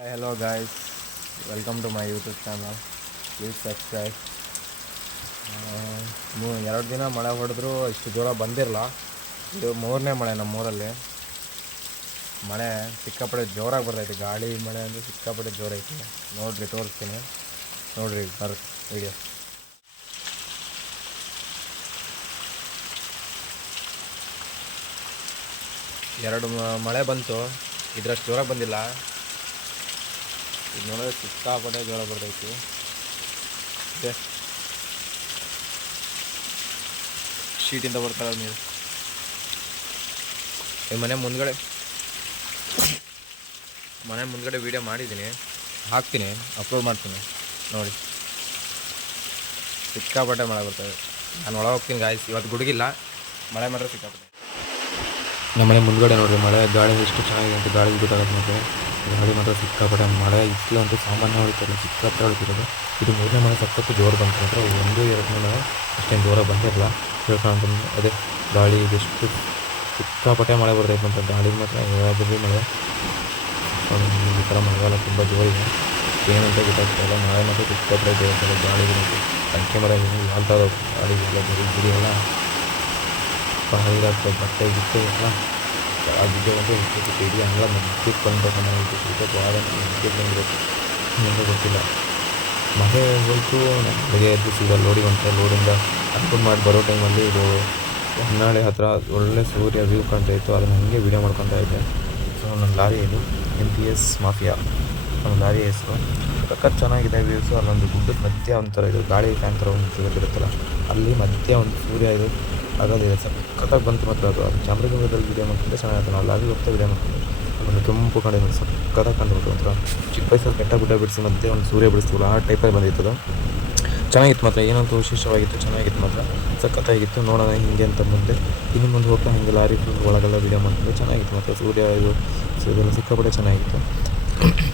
Hi hello guys welcome to my YouTube channel please subscribe ಎರಡು ದಿನ ಮಳೆ ಹೊಡೆದ್ರು ಇಷ್ಟು ಜೋರ ಬಂದಿರಲ್ಲ ಇದು ಮೂರನೇ ಮಳೆ ನಮ್ಮ ಊರಲ್ಲಿ. ಮಳೆ ಸಿಕ್ಕಾಪಟ್ಟೆ ಜೋರಾಗಿ ಬರ್ತೈತೆ. ಗಾಳಿ, ಮಳೆ ಅಂದರೆ ಸಿಕ್ಕಾಪಟ್ಟೆ ಜೋರೈತೆ ನೋಡಿರಿ, ತೋರಿಸ್ತೀನಿ. ನೋಡಿರಿ, ಬರ್ ವಿಡಿಯೋ ಎರಡು ಮಳೆ ಬಂತು. ಇದ್ರಷ್ಟು ಜೋರಾಗಿ ಬಂದಿಲ್ಲ. ಇದು ನೋಡಿದ್ರೆ ಸಿಕ್ಕಾಪಟ್ಟೆ ಜೋಳ ಬರ್ತೈತಿ. ಶೀಟಿಂದ ಬರ್ತಾರ ನೀರು. ಈ ಮನೆ ಮುಂದ್ಗಡೆ ಮನೆ ಮುಂದ್ಗಡೆ ವೀಡಿಯೋ ಮಾಡಿದ್ದೀನಿ. ಹಾಕ್ತೀನಿ ಅಪ್ಲೋಡ್ ಮಾಡ್ತೀನಿ. ನೋಡಿ. ಸಿಕ್ಕಾಪಟ್ಟೆ ಮಳೆ ಬರ್ತದೆ ನಾನು ಒಳಗೆ ಹೋಗ್ತೀನಿ ಗಾಯ್ಸ್ ಇವತ್ತು ಗುಡುಗಿಲ್ಲ. ಮಳೆ ಮಾತ್ರ ಸಿಕ್ಕಾಪಟ್ಟೆ. ನಮ್ಮನೆ ಮುಂದ್ಗಡೆ ನೋಡ್ರಿ, ಮಳೆ, ಗಾಳಿ ಎಷ್ಟು ಚೆನ್ನಾಗಿದೆ ಅಂತ ಗಾಳಿ ಗೊತ್ತಾಗುತ್ತೆ ಮತ್ತೆ ಗಾಳಿ ಮಾತ್ರ ಸಿಕ್ಕಾಪಟ್ಟೆ ಮಳೆ ಇತ್ತು ಅಂತ ಸಾಮಾನ್ಯ ಹೊಡಿತಾರೆ ಸಿಕ್ಕಾಪಟ್ಟೆ ಹೊಡಿತಿರೋದು ಇದು ಮೂರನೇ ಮಳೆ ಸಕ್ಕತ್ತು ಜೋರು ಬಂತು ಮಾತ್ರ, ಒಂದು ಎರಡು ಮಳೆ ಅಷ್ಟೇನು ಜೋರ ಬಂದಿರಲ್ಲ. ಹೇಳ್ಕೊಂಡು ಅದೇ ಗಾಳಿ ಇದೆಷ್ಟು ಸಿಕ್ಕಾಪಟ್ಟೆ ಮಳೆ ಬರ್ತೈತೆ ಅಂತ ಗಾಳಿ ಮಾತ್ರ ಯಾವ್ದು ಮಳೆ. ಈ ಥರ ಮಳೆಗಾಲ ತುಂಬ ಜೋರಿದೆ ಏನಂತ ಗೊತ್ತಾಗ್ತಾ ಇಲ್ಲ, ಮಳೆ ಮಾತ್ರ ಸಿಕ್ಕಾಪಟ್ಟೆ ಜೋರು ಗಾಳಿ ಸಂಖ್ಯೆ ಮರ ಗಾಳಿ ಎಲ್ಲ ಬರೀ ಬಿಡಿ ಎಲ್ಲ ಪಾಯಿರಾಗ್ತದೆ ಬಟ್ಟೆ ಗಿಟ್ಟೆ ಎಲ್ಲ ಆಗಿದ್ದೆ ಒಂದು ಹೆಚ್ಚು ಇಡೀ ಅಂಗಳ ಮಧ್ಯಕ್ಕೆ ಬಂದ್ಬೇಕು ನಾವು ಸ್ವಲ್ಪ ಭಾಳ ಮಧ್ಯಕ್ಕೆ ಬಂದಿರುತ್ತೆ ನನಗೆ ಗೊತ್ತಿಲ್ಲ ಮಳೆ ಹೋಯ್ತು ಬೆಳಗ್ಗೆ ಎದ್ದು ಸೀದಾ ಲೋಡಿಗೆ ಹೊಂಟೆ ಲೋಡಿಂದ ಅನ್ಕೊಂಡು ಮಾಡಿ ಬರೋ ಟೈಮಲ್ಲಿ ಇದು ಹೊನ್ನಾಳಿ ಹತ್ರ ಒಳ್ಳೆ ಸೂರ್ಯ ವ್ಯೂ ಕಾಣ್ತಾ ಇತ್ತು ಅದನ್ನು ಹಂಗೆ ವೀಡಿಯೋ ಮಾಡ್ಕೊತಾ ಇದ್ದೆ ಸೊ ನನ್ನ ಲಾರಿ ಇದು ಎಂ ಪಿ ಎಸ್ ಮಾಫಿಯಾ ನಮ್ಮ ಲಾರಿ ಹೆಸರು ಸಖತ್ ಚೆನ್ನಾಗಿದೆ ವ್ಯೂಸು ಅಲ್ಲೊಂದು ಗುಡ್ಡದ ಮಧ್ಯೆ ಒಂಥರ ಇದು ಗಾಳಿ ಫ್ಯಾನ್ ಥರ ಒಂದು ಸಿಗುತ್ತಿರುತ್ತಲ್ಲ ಅಲ್ಲಿ ಮಧ್ಯೆ ಒಂದು ಸೂರ್ಯ ಇದು ಆಗೋದಿದೆ ಸಖತ್ತಾಗಿ ಬಂತು ಮಾತ್ರ ಅದು. ಅದು ಚಾಮರಾಜನಗರದಲ್ಲಿ ವಿಡಿಯೋ ಮಾಡ್ಕೊಂಡ್ರೆ ಚೆನ್ನಾಗಿತ್ತು ನಾವು ಲಾರಿ ಹೋಗ್ತಾ ವಿಡಿಯೋ ಮಾಡ್ಕೊಂಡು ಆಮೇಲೆ ಕೆಂಪು ಕಡೆ ಕಂಡು ಕಂಡುಬಿಟ್ಟು ಒಂಥರ ಚಿಕ್ಕ ವಯಸ್ಸಲ್ಲಿ ಬೆಟ್ಟ ಗುಡ್ಡ ಬಿಡಿಸಿ ಮತ್ತೆ ಒಂದು ಸೂರ್ಯ ಬಿಡಿಸ್ತೀವಲ್ಲ, ಆ ಟೈಪಲ್ಲಿ ಬಂದಿತ್ತು ಅದು. ಚೆನ್ನಾಗಿತ್ತು ಮಾತ್ರ. ಏನಂತೂ ವಿಶೇಷವಾಗಿತ್ತು, ಚೆನ್ನಾಗಿತ್ತು ಮಾತ್ರ. ಸಖತ್ತಾಗಿತ್ತು ನೋಡೋಣ ಹಿಂಗೆ ಅಂತ ಮುಂದೆ ಇನ್ನು ಮುಂದೆ ಹೋಗ್ತಾ ಹಿಂಗೆ ಲಾರಿ ಫುಲ್ ಒಳಗೆಲ್ಲ ವೀಡಿಯೋ ಮಾಡ್ಕೊಂಡು ಚೆನ್ನಾಗಿತ್ತು ಮಾತ್ರ. ಸೂರ್ಯ ಇದು ಇದೆಲ್ಲ ಸಿಕ್ಕಾಪಟ್ಟೆ ಚೆನ್ನಾಗಿತ್ತು.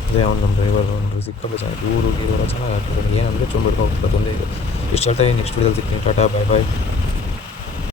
ಅದೇ ಅವ್ನು ನಮ್ಮ ಡ್ರೈವರ್ ಒಂದು ಸಿಕ್ಕಾಪಟ್ಟೆ ಚೆನ್ನಾಗಿತ್ತು. ಊರು, ಗೀರು ಚೆನ್ನಾಗಿ ಆಗ್ತದೆ ಏನಂದರೆ ಚೊಂಬಿಡ್ಕೊಂಡು ಹೋಗ್ತದೆ ಒಂದೇ ಇದು. ಇಷ್ಟು ಹೇಳ್ತಾ ನೆಕ್ಸ್ಟ್ ವೀಡಿಯೋದಲ್ಲಿ ಸಿಗ್ತೀನಿ. ಟಾಟಾ ಬಾಯ್ ಬಾಯ್